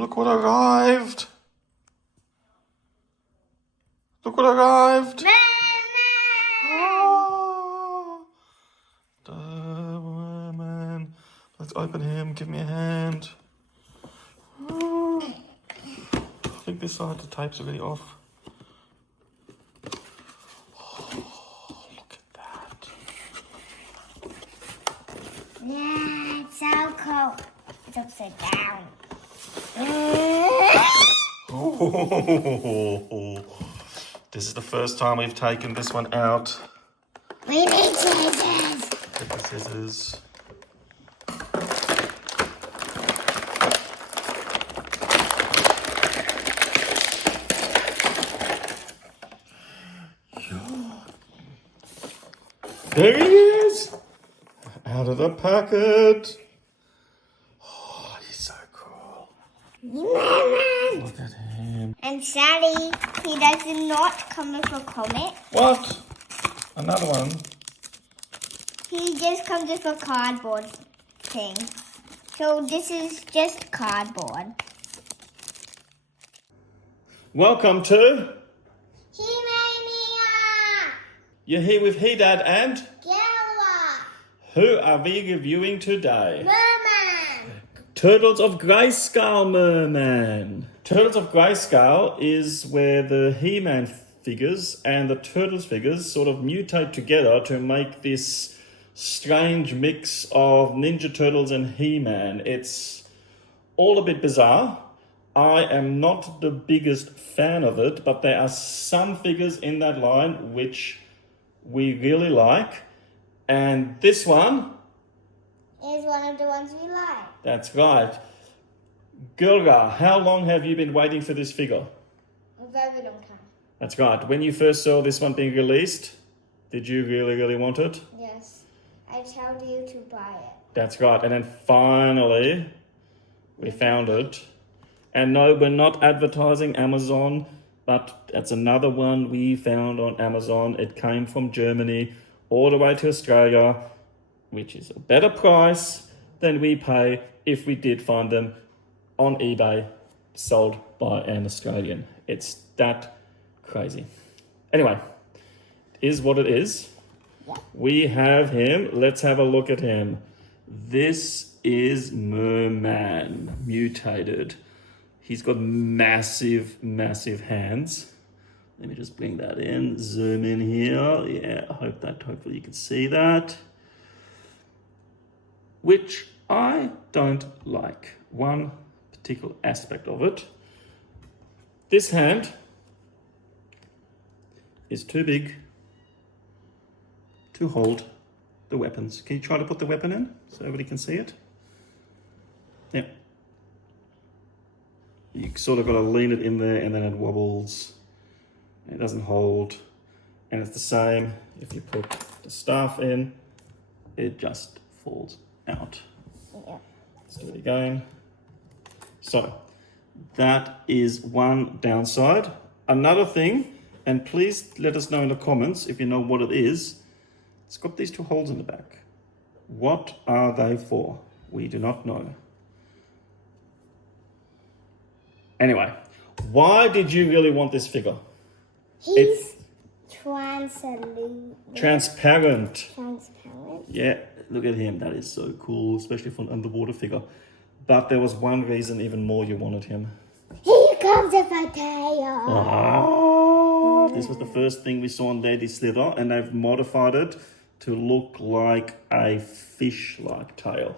Look what arrived. Look what arrived. Oh, the Mer-Man. Let's open him. Give me a hand. Oh. I think this side the tape's already off. Oh, look at that. Yeah, it's so cool. It's upside down. Oh, this is the first time we've taken this one out. We need scissors. Get the scissors. There he is! Out of the packet. Oh, he's so cool. He-Mania. Look at him. And Sally, he does not come with a comic. What? Another one? He just comes with a cardboard thing. So this is just cardboard. Welcome to... He-Mania. You're here with He Dad and... Gala. Who are we reviewing today? Mer-Man. Turtles of Grayskull Mer-Man. Turtles of Grayskull is where the He-Man figures and the Turtles figures sort of mutate together to make this strange mix of Ninja Turtles and He-Man. It's all a bit bizarre. I am not the biggest fan of it, but there are some figures in that line which we really like. And this one Is one of the ones we like. that's right. Gilga, how long have you been waiting for this figure? A very long time. That's right. When you first saw this one being released, did you really want it? Yes. I told you to buy it. That's right. And then finally, we found it. And no, we're not advertising Amazon, but that's another one we found on Amazon. It came from Germany all the way to Australia, which is a better price than we pay if we did find them on eBay sold by an Australian. It's that crazy. Anyway, it is what it is. We have him. Let's have a look at him. This is Mer-Man mutated. He's got massive hands. Let me just bring that in, zoom in here. Yeah, hopefully you can see that. Which I don't like. One particular aspect of it. This hand is too big to hold the weapons. Can you try to put the weapon in so everybody can see it? Yeah. You sort of got to lean it in there and then it wobbles. It doesn't hold. And it's the same if you put the staff in, it just falls out. Yeah. Let's do it again. So that is one downside. Another thing, and please let us know in the comments if you know what it is. It's got these two holes in the back. What are they for? We do not know. Anyway, why did you really want this figure? He's transparent. Transparent. Transparent. Yeah, look at him. That is so cool, especially for an underwater figure. But there was one reason even more you wanted him. Here comes a potato. Oh, this was the first thing we saw on Lady Slither, and they've modified it to look like a fish-like tail.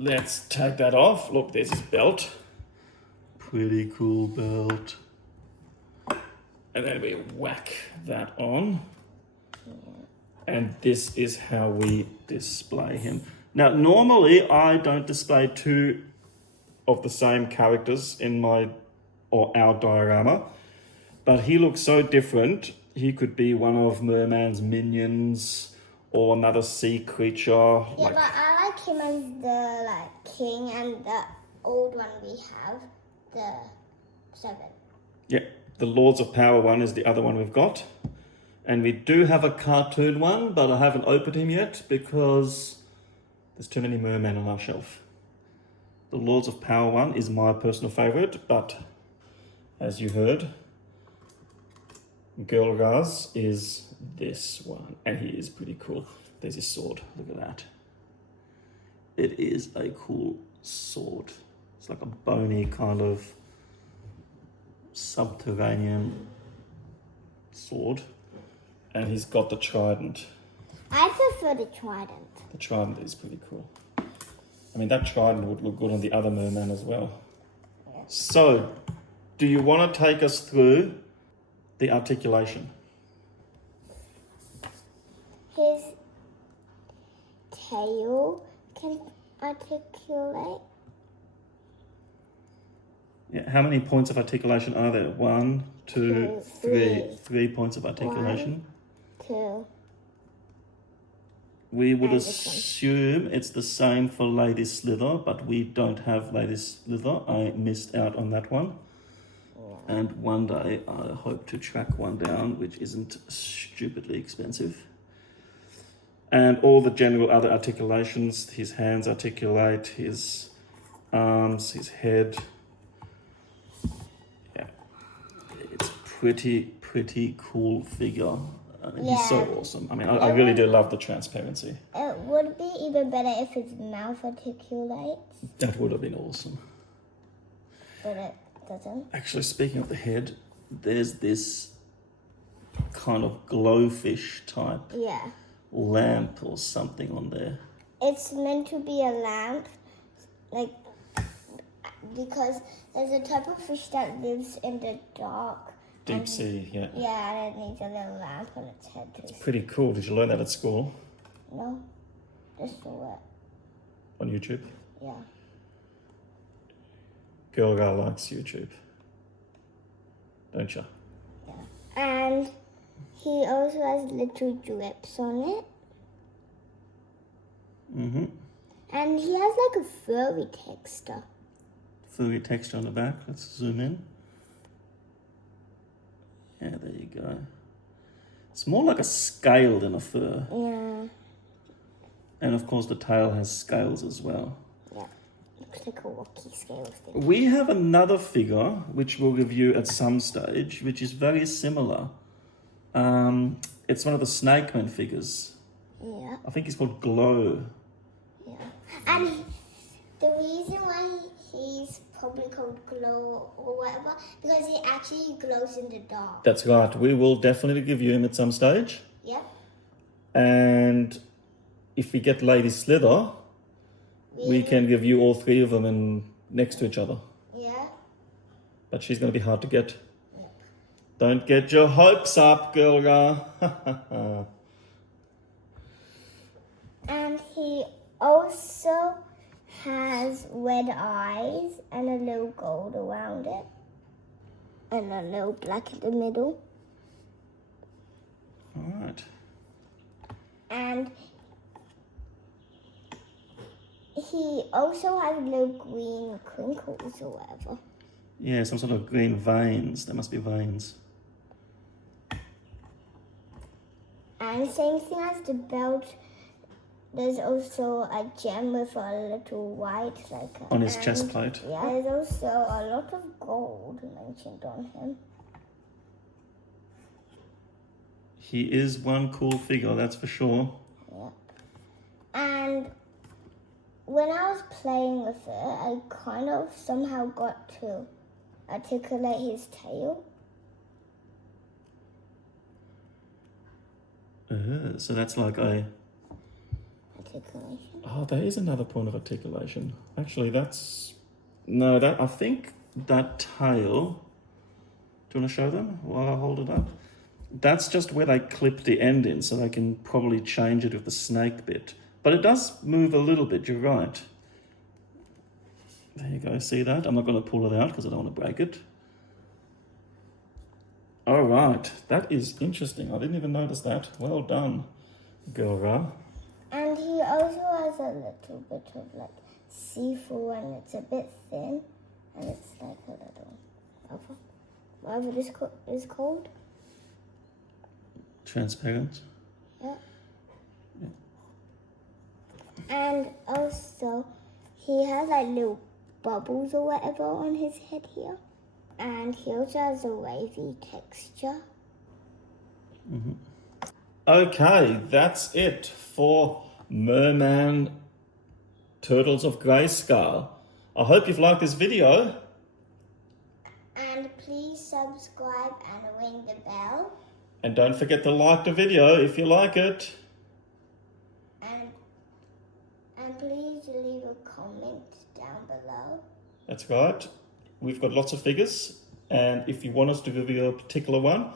Let's take that off. Look, there's his belt. Pretty cool belt. And then we whack that on. And this is how we display him. Now, normally I don't display two of the same characters in my or our diorama, but he looks so different. He could be one of Mer-Man's minions or another sea creature. Yeah, but I like him as the king, and the old one we have, the 7. Yeah, the Lords of Power one is the other one we've got. And we do have a cartoon one, but I haven't opened him yet because there's too many Mer-Man on our shelf. The Lords of Power one is my personal favorite, but as you heard, Girlgaz is this one, and he is pretty cool. There's his sword, look at that. It is a cool sword. It's like a bony kind of subterranean sword, and he's got the trident. I prefer the trident. The trident is pretty cool. I mean, that trident would look good on the other Mer-Man as well. Yeah. So, do you want to take us through the articulation? His tail can articulate. Yeah, how many points of articulation are there? 1, 2, 3. 3 points of articulation. 1, 2. We would assume it's the same for Lady Slither, but we don't have Lady Slither. I missed out on that one. Yeah. And one day I hope to track one down, which isn't stupidly expensive. And all the general other articulations, his hands articulate, his arms, his head. Yeah, it's pretty cool figure. He's so awesome. I mean, I really do love the transparency. It would be even better if his mouth articulates. That would have been awesome. But it doesn't. Actually, speaking of the head, there's this kind of glowfish type lamp or something on there. It's meant to be a lamp, like, because there's a type of fish that lives in the dark. Deep sea, yeah. Yeah, and it needs a little lamp on its head too. It's pretty cool. Did you learn that at school? No, just saw it. On YouTube? Yeah. Girl likes YouTube. Don't you? Yeah. And he also has little drips on it. Mm-hmm. And he has like a furry texture. Furry texture on the back. Let's zoom in. Yeah, there you go. It's more like a scale than a fur. Yeah. And of course the tail has scales as well. Yeah. Looks like a rocky scales thing. We have another figure, which we'll review at some stage, which is very similar. It's one of the Snake Man figures. Yeah. I think it's called Glow. Yeah. And the reason why he's probably called Glow or whatever, because he actually glows in the dark. That's right. We will definitely review him at some stage. Yeah. And if we get Lady Slither, we can give you all 3 of them next to each other. Yeah. But she's going to be hard to get. Yep. Don't get your hopes up, Gilga. And he also has red eyes and a little gold around it. And a little black in the middle. All right. And he also has little green crinkles or whatever. Yeah, some sort of green veins. There must be veins. And same thing as the belt. There's also a gem with a little white, on his chest plate. Yeah. There's also a lot of gold mentioned on him. He is one cool figure, that's for sure. Yeah. And when I was playing with it, I kind of somehow got to articulate his tail. So that's like a... Articulation. Oh, there is another point of articulation. Actually, that's... No, that I think that tail... Do you want to show them while I hold it up? That's just where they clip the end in, so they can probably change it with the snake bit. But it does move a little bit, you're right. There you go, see that? I'm not going to pull it out because I don't want to break it. All right, that is interesting. I didn't even notice that. Well done, Gilra. And he also has a little bit of like see-through, and it's a bit thin, and it's like a little whatever this is called. Transparent. Yeah. And also, he has like little bubbles or whatever on his head here. And he also has a wavy texture. Okay, that's it for Mer-Man Turtles of Grayskull. I hope you've liked this video. And please subscribe and ring the bell. And don't forget to like the video if you like it. And please leave a comment down below. That's right. We've got lots of figures. And if you want us to give you a particular one,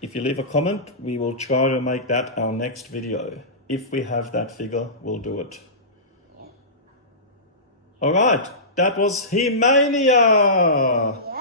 if you leave a comment, we will try to make that our next video. If we have that figure, we'll do it. Yeah. All right, that was He-Mania. Yeah.